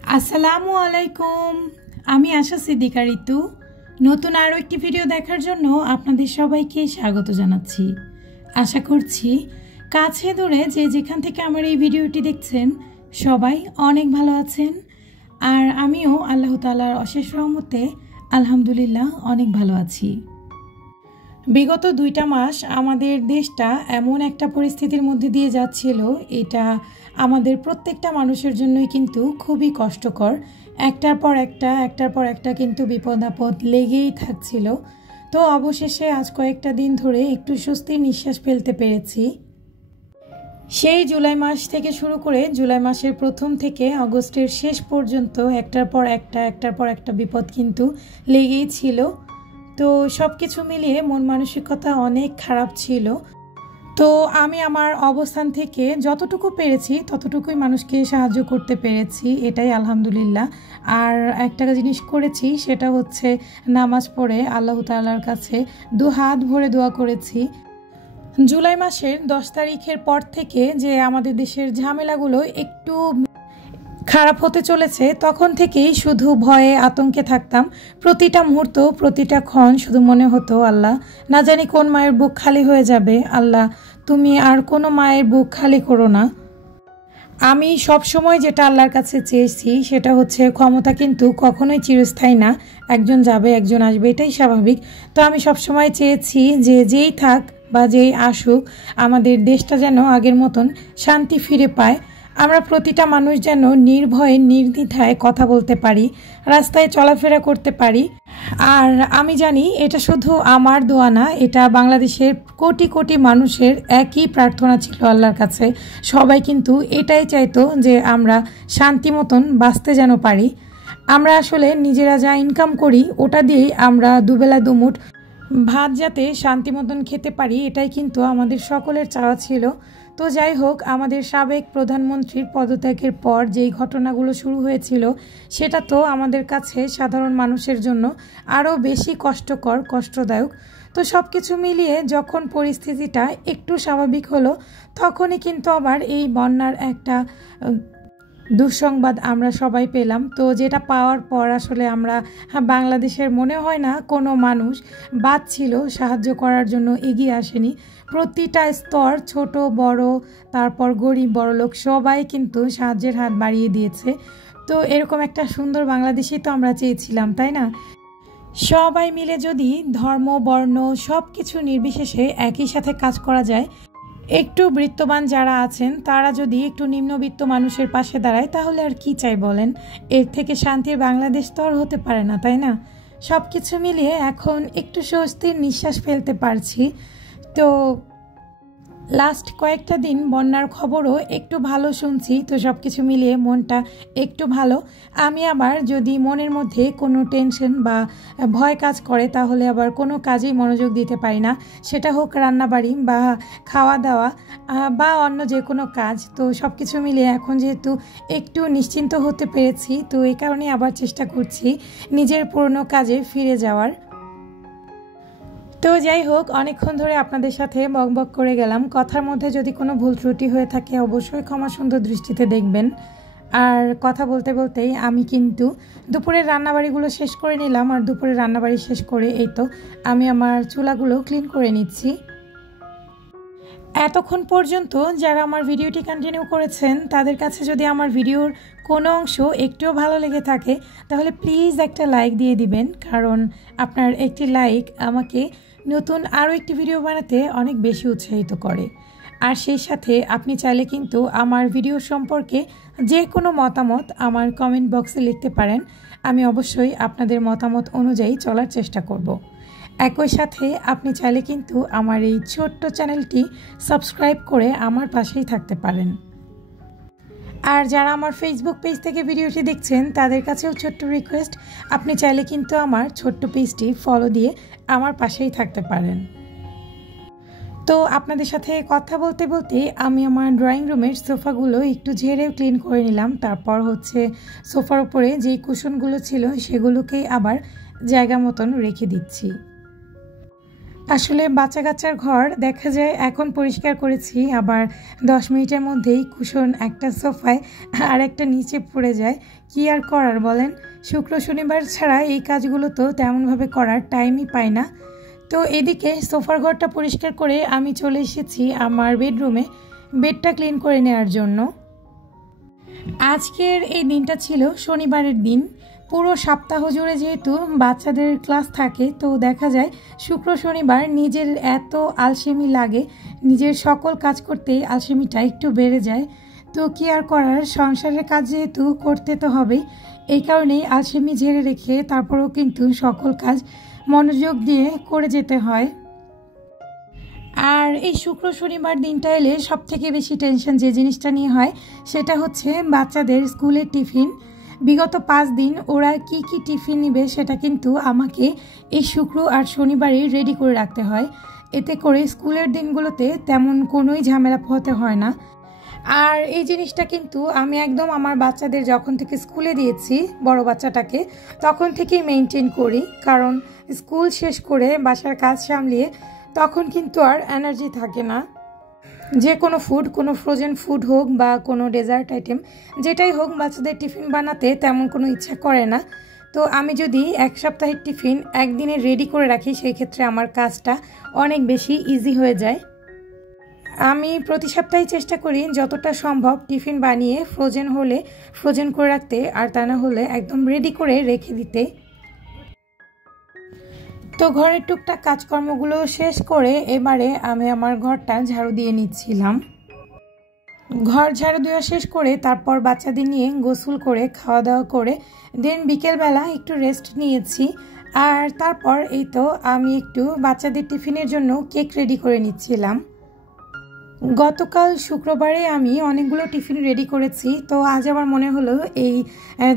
আসসালামু আলাইকুম। আমি আশা সিদ্দিকা ঋতু। নতুন আরও একটি ভিডিও দেখার জন্য আপনাদের সবাইকে স্বাগত জানাচ্ছি। আশা করছি কাছে দূরে যে যেখান থেকে আমার এই ভিডিওটি দেখছেন সবাই অনেক ভালো আছেন, আর আমিও আল্লাহ তাআলার অশেষ রহমতে আলহামদুলিল্লাহ অনেক ভালো আছি। বিগত 2টা মাস আমাদের দেশটা এমন একটা পরিস্থিতির মধ্যে দিয়ে যাচ্ছিল, এটা আমাদের প্রত্যেকটা মানুষের জন্যই কিন্তু খুবই কষ্টকর। একটার পর একটা কিন্তু বিপদ আপদ লেগেই থাকছিল। তো অবশেষে আজ কয়েকটা দিন ধরে একটু স্বস্তির নিঃশ্বাস ফেলতে পেরেছি। সেই জুলাই মাস থেকে শুরু করে জুলাই মাসের প্রথম থেকে আগস্টের শেষ পর্যন্ত একটার পর একটা বিপদ কিন্তু লেগেই ছিল। তো সব কিছু মিলিয়ে মন মানসিকতা অনেক খারাপ ছিল। তো আমি আমার অবস্থান থেকে যতটুকু পেরেছি ততটুকুই মানুষকে সাহায্য করতে পেরেছি, এটাই আলহামদুলিল্লাহ। আর একটা জিনিস করেছি, সেটা হচ্ছে নামাজ পড়ে আল্লাহ তাআলার কাছে 2 হাত ভরে দোয়া করেছি। জুলাই মাসের 10 তারিখের পর থেকে যে আমাদের দেশের ঝামেলাগুলো একটু খারাপ হতে চলেছে, তখন থেকেই শুধু ভয়ে আতঙ্কে থাকতাম। প্রতিটা মুহূর্ত প্রতিটা ক্ষণ শুধু মনে হতো, আল্লাহ না জানি কোন মায়ের বুক খালি হয়ে যাবে, আল্লাহ তুমি আর কোনো মায়ের বুক খালি করো না। আমি সব সময় যেটা আল্লাহর কাছে চেয়েছি সেটা হচ্ছে, ক্ষমতা কিন্তু কখনোই চিরস্থায়ী না, একজন যাবে একজন আসবে, এটাই স্বাভাবিক। তো আমি সব সময় চেয়েছি যে যেই থাক বা যেই আসুক আমাদের দেশটা যেন আগের মতন শান্তি ফিরে পায়। আমরা প্রতিটা মানুষ যেন নির্ভয়ে নির্দ্বিধায় কথা বলতে পারি, রাস্তায় চলাফেরা করতে পারি। আর আমি জানি এটা শুধু আমার দোয়া না, এটা বাংলাদেশের কোটি কোটি মানুষের একই প্রার্থনা ছিল আল্লাহর কাছে। সবাই কিন্তু এটাই চাইতো যে আমরা শান্তি মতন বাঁচতে যেন পারি। আমরা আসলে নিজেরা যা ইনকাম করি ওটা দিয়েই আমরা দুবেলা দুমুঠ ভাত যাতে শান্তি মতন খেতে পারি, এটাই কিন্তু আমাদের সকলের চাওয়া ছিল। তো যাই হোক, আমাদের সাবেক প্রধানমন্ত্রীর পদত্যাগের পর যেই ঘটনাগুলো শুরু হয়েছিল সেটা তো আমাদের কাছে সাধারণ মানুষের জন্য আরও বেশি কষ্টকর, কষ্টদায়ক। তো সব কিছু মিলিয়ে যখন পরিস্থিতিটা একটু স্বাভাবিক হলো, তখনই কিন্তু আবার এই বন্যার একটা দুঃসংবাদ আমরা সবাই পেলাম। তো যেটা পাওয়ার পর আসলে আমরা বাংলাদেশের মনে হয় না কোনো মানুষ বাদ ছিল সাহায্য করার জন্য এগিয়ে আসেনি। প্রতিটা স্তর, ছোট বড়, তারপর গরিব বড়লোক, সবাই কিন্তু সাহায্যের হাত বাড়িয়ে দিয়েছে। তো এরকম একটা সুন্দর বাংলাদেশই তো আমরা চেয়েছিলাম, তাই না? সবাই মিলে যদি ধর্ম বর্ণ সব কিছু নির্বিশেষে একই সাথে কাজ করা যায়, একটু বিত্তবান যারা আছেন তারা যদি একটু নিম্নবিত্ত মানুষের পাশে দাঁড়ায়, তাহলে আর কি চাই বলেন? এর থেকে শান্তির বাংলাদেশ তো আর হতে পারে না, তাই না? সব কিছু মিলিয়ে এখন একটু স্বস্তির নিঃশ্বাস ফেলতে পারছি। তো লাস্ট কয়েকটা দিন বন্যার খবরও একটু ভালো শুনছি, তো সব কিছু মিলিয়ে মনটা একটু ভালো। আমি আবার যদি মনের মধ্যে কোনো টেনশন বা ভয় কাজ করে, তাহলে আবার কোনো কাজেই মনোযোগ দিতে পারি না, সেটা হোক রান্নাবাড়ি বা খাওয়া দাওয়া বা অন্য যে কোনো কাজ। তো সব কিছু মিলিয়ে এখন যেহেতু একটু নিশ্চিন্ত হতে পেরেছি, তো এই কারণে আবার চেষ্টা করছি নিজের পুরনো কাজে ফিরে যাওয়ার। তো যাই হোক, অনেকক্ষণ ধরে আপনাদের সাথে বকবক করে গেলাম। কথার মধ্যে যদি কোনো ভুল ত্রুটি হয়ে থাকে অবশ্যই ক্ষমা সুন্দর দৃষ্টিতে দেখবেন। আর কথা বলতে বলতেই আমি কিন্তু দুপুরের রান্নাবাড়িগুলো শেষ করে নিলাম, আর দুপুরের রান্নাবাড়ি শেষ করে এই তো আমি আমার চুলাগুলো ক্লিন করে নিচ্ছি। এতক্ষণ পর্যন্ত যারা আমার ভিডিওটি কন্টিনিউ করেছেন তাদের কাছে যদি আমার ভিডিওর কোনো অংশ একটুও ভালো লেগে থাকে, তাহলে প্লিজ একটা লাইক দিয়ে দিবেন, কারণ আপনার একটি লাইক আমাকে নতুন আরও একটি ভিডিও বানাতে অনেক বেশি উৎসাহিত করে। আর সেই সাথে আপনি চাইলে কিন্তু আমার ভিডিও সম্পর্কে যে কোনো মতামত আমার কমেন্ট বক্সে লিখতে পারেন, আমি অবশ্যই আপনাদের মতামত অনুযায়ী চলার চেষ্টা করব। একই সাথে আপনি চাইলে কিন্তু আমার এই ছোট্ট চ্যানেলটি সাবস্ক্রাইব করে আমার পাশেই থাকতে পারেন। আর যারা আমার ফেসবুক পেজ থেকে ভিডিওটি দেখছেন তাদের কাছেও ছোট্ট রিকোয়েস্ট, আপনি চাইলে কিন্তু আমার ছোট্ট পেজটি ফলো দিয়ে আমার পাশেই থাকতে পারেন। তো আপনাদের সাথে কথা বলতে বলতে আমি আমার ড্রয়িং রুমের সোফাগুলো একটু ঝেড়েও ক্লিন করে নিলাম। তারপর হচ্ছে সোফার উপরে যেই কুশনগুলো ছিল সেগুলোকেই আবার জায়গা মতন রেখে দিচ্ছি। আসলে বাচ্চা কাচ্চার ঘর দেখা যায় এখন পরিষ্কার করেছি, আবার 10 মিনিটের মধ্যেই কুশন একটা সোফায় আর একটা নিচে পড়ে যায়। কি আর করার বলেন, শুক্র শনিবার ছাড়া এই কাজগুলো তো তেমনভাবে করার টাইমই পাই না। তো এদিকে সোফার ঘরটা পরিষ্কার করে আমি চলে এসেছি আমার বেডরুমে বেডটা ক্লিন করে নেওয়ার জন্য। আজকের এই দিনটা ছিল শনিবারের দিন। পুরো সপ্তাহ জুড়ে যেহেতু বাচ্চাদের ক্লাস থাকে, তো দেখা যায় শুক্র শনিবার নিজের এত আলসেমি লাগে, নিজের সকল কাজ করতেই আলসেমিটা একটু বেড়ে যায়। তো কি আর করার, সংসারের কাজ যেহেতু করতে তো হবেই, এই কারণেই আলসেমি ঝেড়ে রেখে তারপরেও কিন্তু সকল কাজ মনোযোগ দিয়ে করে যেতে হয়। আর এই শুক্র শনিবার দিনটা এলে সব থেকে বেশি টেনশন যে জিনিসটা নিয়ে হয় সেটা হচ্ছে বাচ্চাদের স্কুলের টিফিন। বিগত 5 দিন ওরা কি কি টিফিন নেবে সেটা কিন্তু আমাকে এই শুক্র আর শনিবারই রেডি করে রাখতে হয়। এতে করে স্কুলের দিনগুলোতে তেমন কোনোই ঝামেলা পোহাতে হয় না। আর এই জিনিসটা কিন্তু আমি একদম আমার বাচ্চাদের যখন থেকে স্কুলে দিয়েছি, বড় বাচ্চাটাকে, তখন থেকেই মেনটেন করি। কারণ স্কুল শেষ করে বাসার কাজ সামলিয়ে তখন কিন্তু আর এনার্জি থাকে না। যে কোনো ফুড, কোনো ফ্রোজেন ফুড হোক বা কোনো ডেজার্ট আইটেম যেটাই হোক, বাচ্চাদের টিফিন বানাতে তেমন কোনো ইচ্ছা করে না। তো আমি যদি এক সপ্তাহের টিফিন একদিনে রেডি করে রাখি, সেই ক্ষেত্রে আমার কাজটা অনেক বেশি ইজি হয়ে যায়। আমি প্রতি সপ্তাহে চেষ্টা করি যতটা সম্ভব টিফিন বানিয়ে ফ্রোজেন হলে ফ্রোজেন করে রাখতে, আর তা না হলে একদম রেডি করে রেখে দিতে। তো ঘরের টুকটাক কাজকর্মগুলো শেষ করে এবারে আমি আমার ঘরটা ঝাড়ু দিয়ে নিচ্ছিলাম। ঘর ঝাড়ু দেওয়া শেষ করে তারপর বাচ্চাদের নিয়ে গোসল করে খাওয়া দাওয়া করে দেন বিকেলবেলা একটু রেস্ট নিয়েছি। আর তারপর এই তো আমি একটু বাচ্চাদের টিফিনের জন্য কেক রেডি করে নিচ্ছিলাম। গতকাল শুক্রবারে আমি অনেকগুলো টিফিন রেডি করেছি, তো আজ আমার মনে হলো এই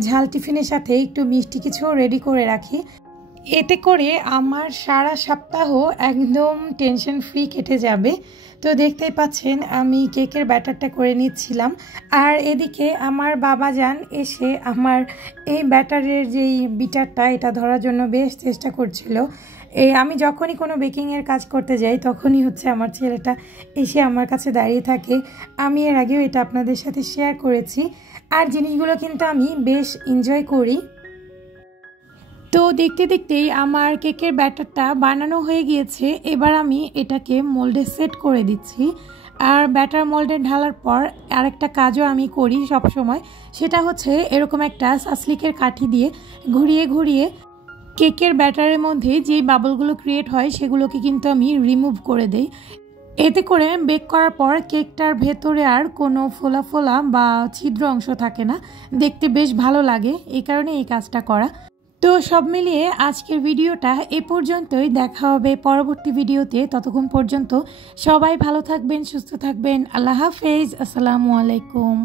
ঝাল টিফিনের সাথে একটু মিষ্টি কিছু রেডি করে রাখি। এতে করে আমার সারা সপ্তাহ একদম টেনশন ফ্রি কেটে যাবে। তো দেখতেই পাচ্ছেন আমি কেকের ব্যাটারটা করে নিচ্ছিলাম, আর এদিকে আমার বাবাজান এসে আমার এই ব্যাটারের যেই বিটারটা এটা ধরার জন্য বেশ চেষ্টা করছিল। আমি যখনই কোনো বেকিংয়ের কাজ করতে যাই তখনই হচ্ছে আমার ছেলেটা এসে আমার কাছে দাঁড়িয়ে থাকে। আমি এর আগেও এটা আপনাদের সাথে শেয়ার করেছি, আর জিনিসগুলো কিন্তু আমি বেশ এনজয় করি। তো দেখতে দেখতেই আমার কেকের ব্যাটারটা বানানো হয়ে গিয়েছে। এবার আমি এটাকে মোল্ডে সেট করে দিচ্ছি। আর ব্যাটার মোল্ডে ঢালার পর আরেকটা কাজও আমি করি সব সময়, সেটা হচ্ছে এরকম একটা সাসলিকের কাঠি দিয়ে ঘুরিয়ে ঘুরিয়ে কেকের ব্যাটারের মধ্যে যে বাবলগুলো ক্রিয়েট হয় সেগুলোকে কিন্তু আমি রিমুভ করে দেই। এতে করে বেক করার পর কেকটার ভেতরে আর কোনো ফোলা ফোলা বা ছিদ্র অংশ থাকে না, দেখতে বেশ ভালো লাগে। এই কারণে এই কাজটা করা। তো সব মিলিয়ে আজকের ভিডিওটা এ পর্যন্তই। দেখা হবে পরবর্তী ভিডিওতে। ততক্ষণ পর্যন্ত সবাই ভালো থাকবেন, সুস্থ থাকবেন। আল্লাহ হাফেজ, আসসালামু আলাইকুম।